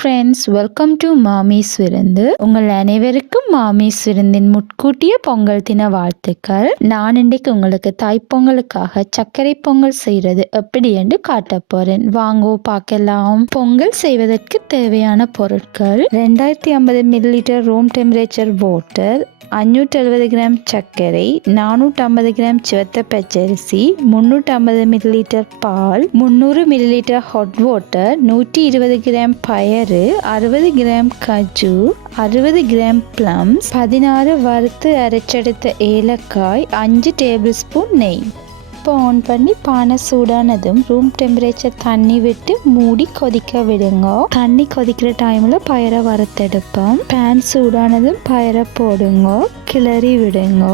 Friends, welcome to மாமிஸ் விருந்து. உங்கள் அனைவருக்கும் மாமிஸ் விருந்தின் முட்கூட்டிய பொங்கல் தின வாழ்த்துக்கள். நான் இன்றைக்கு உங்களுக்கு தாய்ப்பொங்கலுக்காக சர்க்கரை பொங்கல் செய்கிறது எப்படி என்று காட்ட போறேன். வாங்கோ பார்க்கலாம். பொங்கல் செய்வதற்கு தேவையான பொருட்கள்: 250 ml room temperature water, 570 gram சர்க்கரை, 450 கிராம் சிவத்த பச்சரிசி, 350 ml பால், 300 ml ஹாட் வாட்டர், 120 கிராம் பயறு, 60 கிராம் கஜு, 60 கிராம் பிளம்ஸ், 16 வறுத்து அரைச்செடுத்த ஏலக்காய், 5 டேபிள் ஸ்பூன் நெய். இப்போ ஆன் பண்ணி பானை சூடானதும் ரூம் டெம்பரேச்சர் தண்ணி விட்டு மூடி கொதிக்க விடுங்க. தண்ணி கொதிக்கிற டைம்ல பயரை வறுத்தெடுப்போம். பேன் சூடானதும் பயரை போடுங்க, கிளறி விடுங்க.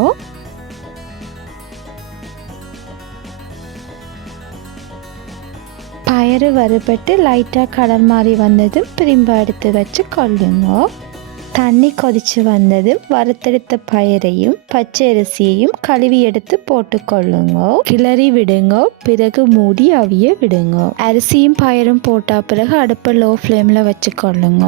பயறு வறுபட்டு லைட்டாக கலர் மாதிரி வந்ததும் திரும்ப எடுத்து வச்சு கொள்ளுங்க. தண்ணி கொதிச்சு வந்ததும் வறுத்தெடுத்த பயரையும் பச்சரிசியையும் கழுவி எடுத்து போட்டுக்கொள்ளுங்க. கிளறி விடுங்க. பிறகு மூடி அவிய விடுங்க. அரிசியும் பயரும் போட்ட பிறகு அடுப்பை லோ ஃப்ளேம்ல வச்சுக்கொள்ளுங்க.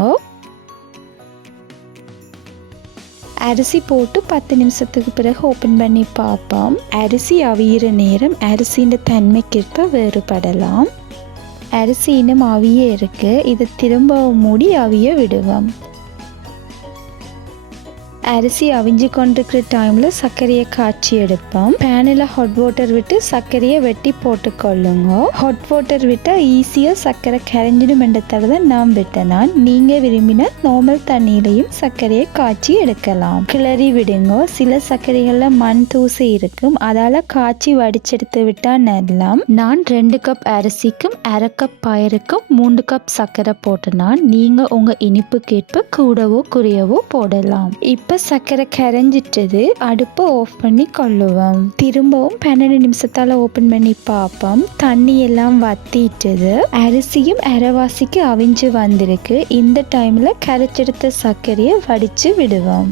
அரிசி போட்டு 10 நிமிஷத்துக்கு பிறகு ஓப்பன் பண்ணி பார்ப்போம். அரிசி அவியிற நேரம் அரிசியின் தன்மைக்கேற்ப வேறுபடலாம். அரிசி இன்னும் அவிய இருக்கு. இதை திரும்ப மூடி அவிய விடுவோம். அரிசி அவிஞ்சு கொண்டிருக்கிற டைமில் சர்க்கரையை காய்ச்சி எடுப்போம். பேனில் ஹாட் வாட்டர் விட்டு சர்க்கரையை வெட்டி போட்டுக்கொள்ளுங்க. ஹாட் வாட்டர் விட்டால் ஈஸியாக சர்க்கரை கரைஞ்சிடும் என்றதால தான் நான் விட்டேன். நீங்கள் விரும்பினா நார்மல் தண்ணியிலையும் சர்க்கரையை காய்ச்சி எடுக்கலாம். கிளறி விடுங்க. சில சர்க்கரைகளில் மண் தூசி இருக்கும், அதால் காய்ச்சி வடிச்செடுத்து விட்டால் நல்லா. நான் 2 கப் அரிசிக்கும் 1/2 கப் பயருக்கும் 3 கப் சர்க்கரை போட்டேன். நீங்கள் உங்கள் இனிப்புக்கேற்ப கூடவோ குறையவோ போடலாம். இப்போ சர்க்கரை கரைஞ்சிட்டது. அடுப்பை ஆஃப் பண்ணி கொள்ளுவோம். திரும்பவும் 12 நிமிஷத்தால் ஓப்பன் பண்ணி பார்ப்போம். தண்ணி எல்லாம் வத்திட்டது. அரிசியும் அரைவாசிக்கு அவிஞ்சு வந்திருக்கு. இந்த டைம்ல கரைச்செடுத்த சர்க்கரையை வடிச்சு விடுவோம்.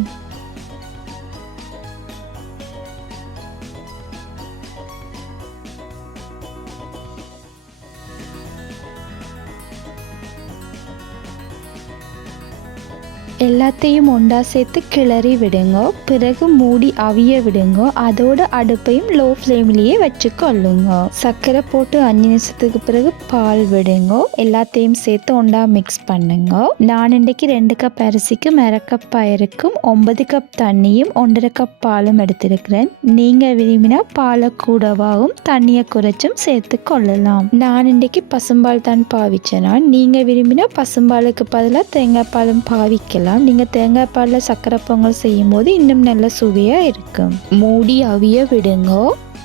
எல்லாத்தையும் ஒன்றா சேர்த்து கிளறி விடுங்க. பிறகு மூடி அவிய விடுங்க. அதோட அடுப்பையும் லோ ஃப்ளேம்லேயே வச்சு கொள்ளுங்க. சர்க்கரை போட்டு 5 நிமிஷத்துக்கு பிறகு பால் விடுங்க. எல்லாத்தையும் சேர்த்து ஒன்றா மிக்ஸ் பண்ணுங்க. நான் இன்றைக்கு 2 கப் அரிசிக்கும் 1/2 கப் பயருக்கும் 9 கப் தண்ணியும் 1.5 கப் பாலும் எடுத்திருக்கிறேன். நீங்கள் விரும்பினா பாலை கூடவாகவும் தண்ணியை குறைச்சும் சேர்த்து கொள்ளலாம். நான் இன்றைக்கு பசும்பால் தான் பாவிச்சேன். நீங்கள் விரும்பினா பசும்பாலுக்கு பதிலாக தேங்காய் பாலும் பாவிக்கலாம். நீங்கள் தேங்காய் பாலில் சர்க்கரை பொங்கல் செய்யும் போது இன்னும் நல்ல சுவையாக இருக்கும். மூடி அவிய விடுங்க.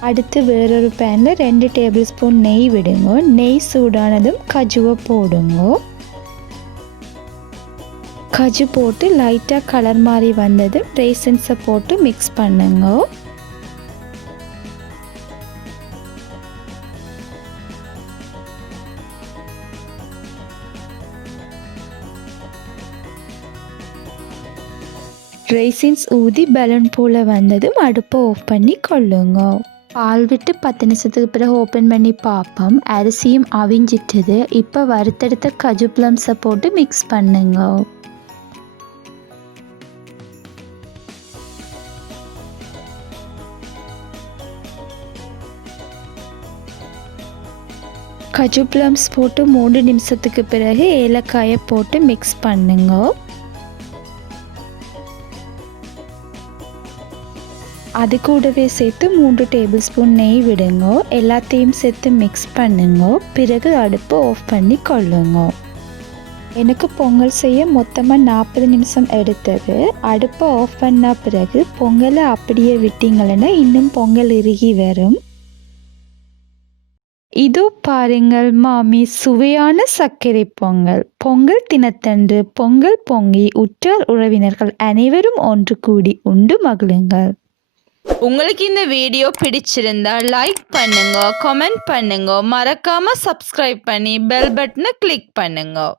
அடுத்து வேறொரு பேனில் 2 டேபிள் ஸ்பூன் நெய் விடுங்க. நெய் சூடானதும் கஜுவை போடுங்க. கஜு போட்டு லைட்டாக கலர் மாதிரி வந்ததும் ரேசன்ஸை போட்டு மிக்ஸ் பண்ணுங்க. ரெய்சின்ஸ் ஊதி பலூன் போல் வந்ததும் அடுப்பை ஆஃப் பண்ணி கொள்ளுங்க. பால் விட்டு 10 நிமிஷத்துக்கு பிறகு ஓப்பன் பண்ணி பார்ப்போம். அரிசியும் அவிஞ்சிட்டது. இப்போ வறுத்தெடுத்த கஜு பிளம்ஸை போட்டு மிக்ஸ் பண்ணுங்க. கஜு பிளம்ஸ் போட்டு 3 நிமிஷத்துக்கு பிறகு ஏலக்காயை போட்டு மிக்ஸ் பண்ணுங்க. அது கூடவே சேர்த்து 3 டேபிள் ஸ்பூன் நெய் விடுங்க. எல்லாத்தையும் சேர்த்து மிக்ஸ் பண்ணுங்க. பிறகு அடுப்பை ஆஃப் பண்ணி கொள்ளுங்க. எனக்கு பொங்கல் செய்ய மொத்தமாக 40 நிமிஷம் எடுத்தது. அடுப்பை ஆஃப் பண்ண பிறகு பொங்கலை அப்படியே விட்டீங்கன்னா இன்னும் பொங்கல் இறுகி வரும். இதோ பாருங்கள் மாமி சுவையான சர்க்கரை பொங்கல். பொங்கல் தினத்தன்று பொங்கல் பொங்கி உற்றார் உறவினர்கள் அனைவரும் ஒன்று கூடி உண்டு மகிழுங்கள். உங்களுக்கு இந்த வீடியோ பிடிச்சிருந்தா லைக் பண்ணுங்க, கமெண்ட் பண்ணுங்க, மறக்காம சப்ஸ்கிரைப் பண்ணி பெல் பட்டனை கிளிக் பண்ணுங்க.